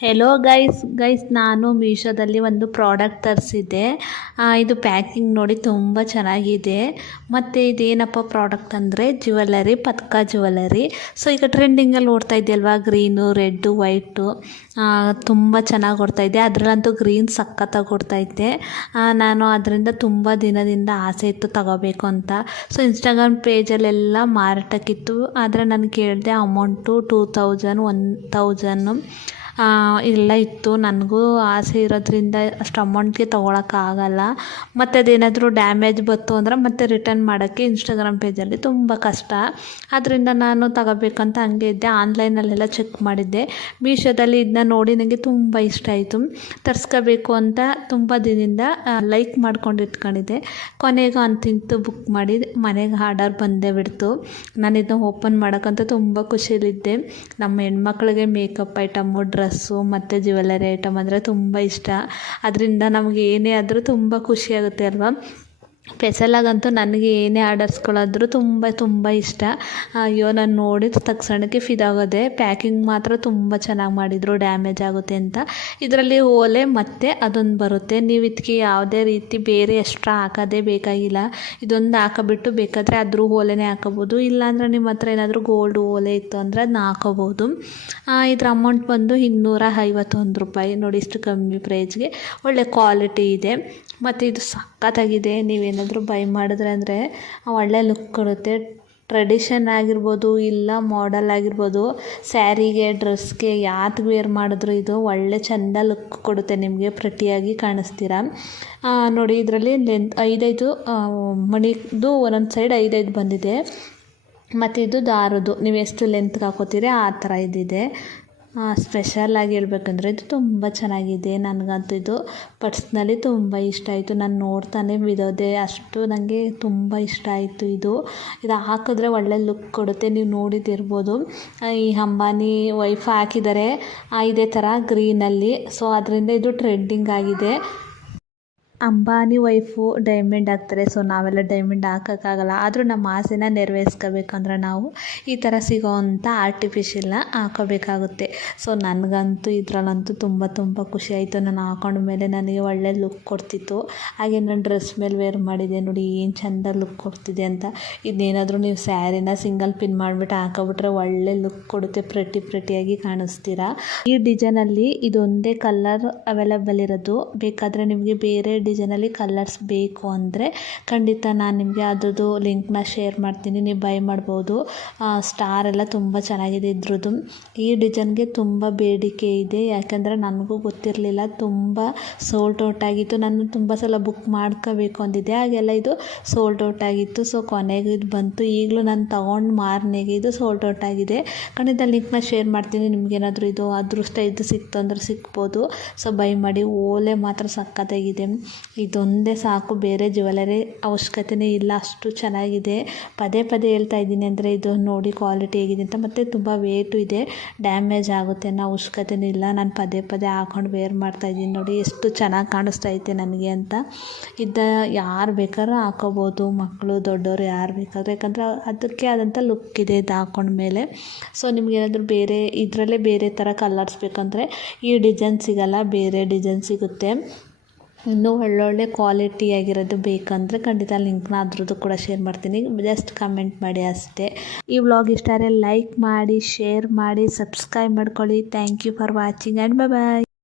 Hello guys guys ನಾನು ಮೀಶೋದಲ್ಲಿ ಒಂದು ಪ್ರಾಡಕ್ಟ್ ತರಿಸಿದ್ದೆ. ಇದು ಪ್ಯಾಕಿಂಗ್ ನೋಡಿ ತುಂಬ ಚೆನ್ನಾಗಿದೆ. ಮತ್ತು ಇದೇನಪ್ಪ ಪ್ರಾಡಕ್ಟ್ ಅಂದರೆ ಜ್ಯುವೆಲ್ಲರಿ ಪತ್ಕ ಜ್ಯುವೆಲ್ಲರಿ ಸೊ ಈಗ ಟ್ರೆಂಡಿಂಗಲ್ಲಿ ಓಡ್ತಾ ಇದೆಯಲ್ವಾ ಗ್ರೀನು ರೆಡ್ಡು ವೈಟು ತುಂಬ ಚೆನ್ನಾಗಿ ಓಡ್ತಾ ಇದೆ. ಅದರಲ್ಲಂತೂ ಗ್ರೀನ್ ಸಖತ್ತಾಗಿ ಓಡ್ತಾ ಇದ್ದೆ ನಾನು ಅದರಿಂದ ತುಂಬ ದಿನದಿಂದ ಆಸೆ ಇತ್ತು ತಗೋಬೇಕು ಅಂತ. ಸೊ ಇನ್ಸ್ಟಾಗ್ರಾಮ್ ಪೇಜಲ್ಲೆಲ್ಲ ಮಾರಾಟಕ್ಕಿತ್ತು. ಆದರೆ ನಾನು ಕೇಳಿದೆ amount two thousand one thousand ಎಲ್ಲ ಇತ್ತು. ನನಗೂ ಆಸೆ ಇರೋದ್ರಿಂದ ಅಷ್ಟು ಅಮೌಂಟ್ಗೆ ತೊಗೊಳಕ್ಕಾಗಲ್ಲ ಮತ್ತು ಅದೇನಾದರೂ ಡ್ಯಾಮೇಜ್ ಬಂತು ಅಂದರೆ ಮತ್ತೆ ರಿಟರ್ನ್ ಮಾಡೋಕ್ಕೆ ಇನ್ಸ್ಟಾಗ್ರಾಮ್ ಪೇಜಲ್ಲಿ ತುಂಬ ಕಷ್ಟ. ಆದ್ದರಿಂದ ನಾನು ತಗೋಬೇಕಂತ ಹಂಗೆ ಇದ್ದೆ. ಆನ್ಲೈನಲ್ಲೆಲ್ಲ ಚೆಕ್ ಮಾಡಿದ್ದೆ. ಮೀಶೋದಲ್ಲಿ ಇದನ್ನ ನೋಡಿ ನನಗೆ ತುಂಬ ಇಷ್ಟ ಆಯಿತು. ತರ್ಸ್ಕೋಬೇಕು ಅಂತ ತುಂಬ ದಿನದಿಂದ ಲೈಕ್ ಮಾಡ್ಕೊಂಡು ಇಟ್ಕೊಂಡಿದ್ದೆ. ಕೊನೆಗೂ ಅಂತಿಂತು ಬುಕ್ ಮಾಡಿ ಮನೆಗೆ ಆರ್ಡರ್ ಬಂದೇ ಬಿಡ್ತು. ನಾನು ಇದನ್ನ ಓಪನ್ ಮಾಡೋಕ್ಕಂತ ತುಂಬ ಖುಷಿಯಲ್ಲಿದ್ದೆ. ನಮ್ಮ ಹೆಣ್ಮಕ್ಳಿಗೆ ಮೇಕಪ್ ಐಟಮು ಡ್ರೆಸ್ ಡ್ರೆಸ್ಸು ಮತ್ತು ಜ್ಯುವೆಲರಿ ಐಟಮ್ ಅಂದರೆ ತುಂಬ ಇಷ್ಟ. ಅದರಿಂದ ನಮಗೆ ಏನೇ ಆದರೂ ತುಂಬ ಖುಷಿಯಾಗುತ್ತೆ ಅಲ್ವಾ? ಸ್ಪೆಷಲಾಗಂತೂ ನನಗೆ ಏನೇ ಆರ್ಡರ್ಸ್ಗಳಾದ್ರೂ ತುಂಬ ತುಂಬ ಇಷ್ಟ. ಅಯ್ಯೋ, ನಾನು ನೋಡಿದ ತಕ್ಷಣಕ್ಕೆ ಫಿದಾಗೋದೆ ಪ್ಯಾಕಿಂಗ್ ಮಾತ್ರ ತುಂಬ ಚೆನ್ನಾಗಿ ಮಾಡಿದರು ಡ್ಯಾಮೇಜ್ ಆಗುತ್ತೆ ಅಂತ. ಇದರಲ್ಲಿ ಓಲೆ ಮತ್ತು ಅದೊಂದು ಬರುತ್ತೆ. ನೀವು ಇದಕ್ಕೆ ಯಾವುದೇ ರೀತಿ ಬೇರೆ ಎಕ್ಸ್ಟ್ರಾ ಹಾಕೋದೇ ಬೇಕಾಗಿಲ್ಲ. ಇದೊಂದು ಹಾಕೋಬಿಟ್ಟು ಬೇಕಾದರೆ ಅದ್ರ ಓಲೆನೇ ಹಾಕೋಬೋದು. ಇಲ್ಲಾಂದರೆ ನಿಮ್ಮ ಹತ್ರ ಏನಾದರೂ ಗೋಲ್ಡ್ ಓಲೆ ಇತ್ತು ಅಂದರೆ ಅದನ್ನ ಹಾಕೋಬೋದು. ಇದರ ಅಮೌಂಟ್ ಬಂದು ಇನ್ನೂರ ಐವತ್ತೊಂದು ರೂಪಾಯಿ. ನೋಡಿ ಇಷ್ಟು ಕಮ್ಮಿ ಪ್ರೈಸ್ಗೆ ಒಳ್ಳೆ ಕ್ವಾಲಿಟಿ ಇದೆ. ಮತ್ತು ಇದು ಸಖತ್ತಾಗಿದೆ. ನೀವೇನಾದರೂ ಬೈ ಮಾಡಿದ್ರೆ ಅಂದರೆ ಒಳ್ಳೆ ಲುಕ್ ಕೊಡುತ್ತೆ. ಟ್ರೆಡಿಷನ್ ಆಗಿರ್ಬೋದು, ಇಲ್ಲ ಮಾಡಲ್ ಆಗಿರ್ಬೋದು ಸ್ಯಾರಿಗೆ ಡ್ರೆಸ್ಗೆ ಯಾತ್ಗೆ ವೇರ್ ಮಾಡಿದ್ರು ಇದು ಒಳ್ಳೆ ಚೆಂದ ಲುಕ್ ಕೊಡುತ್ತೆ ನಿಮಗೆ ಪ್ರತಿಯಾಗಿ ಕಾಣಿಸ್ತೀರ. ನೋಡಿ ಇದರಲ್ಲಿ ಲೆಂತ್ ಐದೈದು ಮಣಿದು ಒಂದೊಂದು ಸೈಡ್ ಐದೈದು ಬಂದಿದೆ. ಮತ್ತು ಇದು ದಾರದ್ದು, ನೀವು ಎಷ್ಟು ಲೆಂತ್ಗೆ ಹಾಕೋತೀರಿ ಆ ಥರ ಇದಿದೆ. ಸ್ಪೆಷಲ್ಲಾಗಿ ಹೇಳ್ಬೇಕಂದ್ರೆ ಇದು ತುಂಬ ಚೆನ್ನಾಗಿದೆ. ನನಗಂತೂ ಇದು ಪರ್ಸ್ನಲಿ ತುಂಬ ಇಷ್ಟ ಆಯಿತು. ನಾನು ನೋಡ್ತಾನೆ ಬಿಡೋದೆ. ಅಷ್ಟು ನನಗೆ ತುಂಬ ಇಷ್ಟ ಆಯಿತು ಇದು. ಇದು ಹಾಕಿದ್ರೆ ಒಳ್ಳೆ ಲುಕ್ ಕೊಡುತ್ತೆ. ನೀವು ನೋಡಿದ್ದಿರ್ಬೋದು. ಈ ಅಂಬಾನಿ ವೈಫ್ ಹಾಕಿದ್ದಾರೆ. ಇದೇ ಥರ ಗ್ರೀನಲ್ಲಿ ಸೊ ಅದರಿಂದ ಇದು ಟ್ರೆಂಡಿಂಗ್ ಆಗಿದೆ. ಅಂಬಾನಿ ವೈಫು ಡೈಮಂಡ್ ಹಾಕ್ತಾರೆ. ಸೊ ನಾವೆಲ್ಲ ಡೈಮಂಡ್ ಹಾಕೋಕ್ಕಾಗಲ್ಲ. ಆದರೂ ನಮ್ಮ ಆಸೆನ ನೆರವೇರಿಸ್ಕೋಬೇಕಂದ್ರೆ ನಾವು ಈ ಥರ ಸಿಗೋವಂಥ ಆರ್ಟಿಫಿಷಿಯಲ್ನ ಹಾಕೋಬೇಕಾಗುತ್ತೆ. ಸೊ ನನಗಂತೂ ಇದರಲ್ಲಂತೂ ತುಂಬ ತುಂಬ ಖುಷಿ ಆಯಿತು. ನಾನು ಹಾಕೊಂಡ ಮೇಲೆ ನನಗೆ ಒಳ್ಳೆ ಲುಕ್ ಕೊಡ್ತಿತ್ತು. ಹಾಗೆ ನಾನು ಡ್ರೆಸ್ ಮೇಲೆ ವೇರ್ ಮಾಡಿದೆ. ನೋಡಿ, ಏನು ಚೆಂದ ಲುಕ್ ಕೊಡ್ತಿದೆ ಅಂತ. ಇದೇನಾದರೂ ನೀವು ಸ್ಯಾರಿನ ಸಿಂಗಲ್ ಪಿನ್ ಮಾಡಿಬಿಟ್ಟು ಹಾಕೋಬಿಟ್ರೆ ಒಳ್ಳೆ ಲುಕ್ ಕೊಡುತ್ತೆ. ಪ್ರೆಟ್ಟಿ ಪ್ರೆಟಿಯಾಗಿ ಕಾಣಿಸ್ತೀರಾ? ಈ ಡಿಸೈನಲ್ಲಿ ಇದೊಂದೇ ಕಲರ್ ಅವೈಲಬಲ್ ಇರೋದು. ಬೇಕಾದರೆ ನಿಮಗೆ ಬೇರೆ ಡಿಸೈನಲ್ಲಿ ಕಲರ್ಸ್ ಬೇಕು ಅಂದರೆ ಖಂಡಿತ ನಾನು ನಿಮಗೆ ಅದ್ರದ್ದು ಲಿಂಕ್ನ ಶೇರ್ ಮಾಡ್ತೀನಿ, ನೀವು ಬೈ ಮಾಡ್ಬೋದು. ಸ್ಟಾರ್ ಎಲ್ಲ ತುಂಬ ಚೆನ್ನಾಗಿದೆ ಇದ್ರದ್ದು. ಈ ಡಿಸೈನ್ಗೆ ತುಂಬ ಬೇಡಿಕೆ ಇದೆ, ಯಾಕಂದರೆ ನನಗೂ ಗೊತ್ತಿರಲಿಲ್ಲ, ತುಂಬ ಸೋಲ್ಡ್ ಔಟ್ ಆಗಿತ್ತು. ನಾನು ತುಂಬ ಸಲ ಬುಕ್ ಮಾಡ್ಕೋಬೇಕು ಅಂದಿದ್ದೆ, ಹಾಗೆಲ್ಲ ಇದು ಸೋಲ್ಡ್ ಔಟ್ ಆಗಿತ್ತು. ಸೊ ಕೊನೆಗೆ ಇದು ಬಂತು. ಈಗಲೂ ನಾನು ತೊಗೊಂಡು ಮಾರನೆಗೆ ಇದು ಸೋಲ್ಡ್ ಔಟ್ ಆಗಿದೆ. ಖಂಡಿತ ಲಿಂಕ್ನ ಶೇರ್ ಮಾಡ್ತೀನಿ, ನಿಮಗೇನಾದರೂ ಇದು ಅದೃಷ್ಟ ಇದು ಸಿಕ್ತು ಅಂದ್ರೆ ಸಿಕ್ಬೋದು. ಸೊ ಬೈ ಮಾಡಿ, ಓಲೆ ಮಾತ್ರ ಸಕ್ಕತ್ತಾಗಿದೆ ಇದೊಂದೇ ಸಾಕು, ಬೇರೆ ಜ್ಯುವೆಲರಿ ಅವಶ್ಯಕತೆನೇ ಇಲ್ಲ, ಅಷ್ಟು ಚೆನ್ನಾಗಿದೆ. ಪದೇ ಪದೇ ಹೇಳ್ತಾ ಇದ್ದೀನಿ ಅಂದರೆ ಇದು ನೋಡಿ ಕ್ವಾಲಿಟಿ ಹೇಗಿದೆ ಅಂತ, ಮತ್ತು ತುಂಬ ವೇಟು ಇದೆ ಡ್ಯಾಮೇಜ್ ಆಗುತ್ತೆ, ಅನ್ನೋ ಅವಶ್ಯಕತೆನೇ ಇಲ್ಲ. ನಾನು ಪದೇ ಪದೇ ಹಾಕೊಂಡು ವೇರ್ ಮಾಡ್ತಾ ಇದ್ದೀನಿ ನೋಡಿ, ಎಷ್ಟು ಚೆನ್ನಾಗಿ ಕಾಣಿಸ್ತಾ ಐತೆ ನನಗೆ ಅಂತ. ಇದ್ದ ಯಾರು ಬೇಕಾದ್ರೂ ಹಾಕೋಬೋದು ಮಕ್ಕಳು ದೊಡ್ಡವರು ಯಾರು ಬೇಕಾದ್ರೂ, ಯಾಕಂದರೆ ಅದಕ್ಕೆ ಆದಂಥ ಲುಕ್ ಇದೆ ಇದು ಹಾಕೊಂಡ್ಮೇಲೆ ಸೊ ನಿಮಗೇನಾದರೂ ಬೇರೆ, ಇದರಲ್ಲೇ ಬೇರೆ ಥರ ಕಲರ್ಸ್ ಬೇಕಂದರೆ ಈ ಡಿಸೈನ್ ಸಿಗೋಲ್ಲ, ಬೇರೆ ಡಿಸೈನ್ ಸಿಗುತ್ತೆ. ಇನ್ನೂ ಒಳ್ಳೊಳ್ಳೆ ಕ್ವಾಲಿಟಿಯಾಗಿರೋದು ಬೇಕಂದರೆ ಖಂಡಿತ ಲಿಂಕ್ನ ಅದ್ರದ್ದು ಕೂಡ ಶೇರ್ ಮಾಡ್ತೀನಿ. ಜಸ್ಟ್ ಕಮೆಂಟ್ ಮಾಡಿ ಅಷ್ಟೇ. ಈ ವ್ಲಾಗ್ ಇಷ್ಟ ಆದರೆ ಲೈಕ್ ಮಾಡಿ ಶೇರ್ ಮಾಡಿ ಸಬ್ಸ್ಕ್ರೈಬ್ ಮಾಡ್ಕೊಳ್ಳಿ. Thank you for watching and bye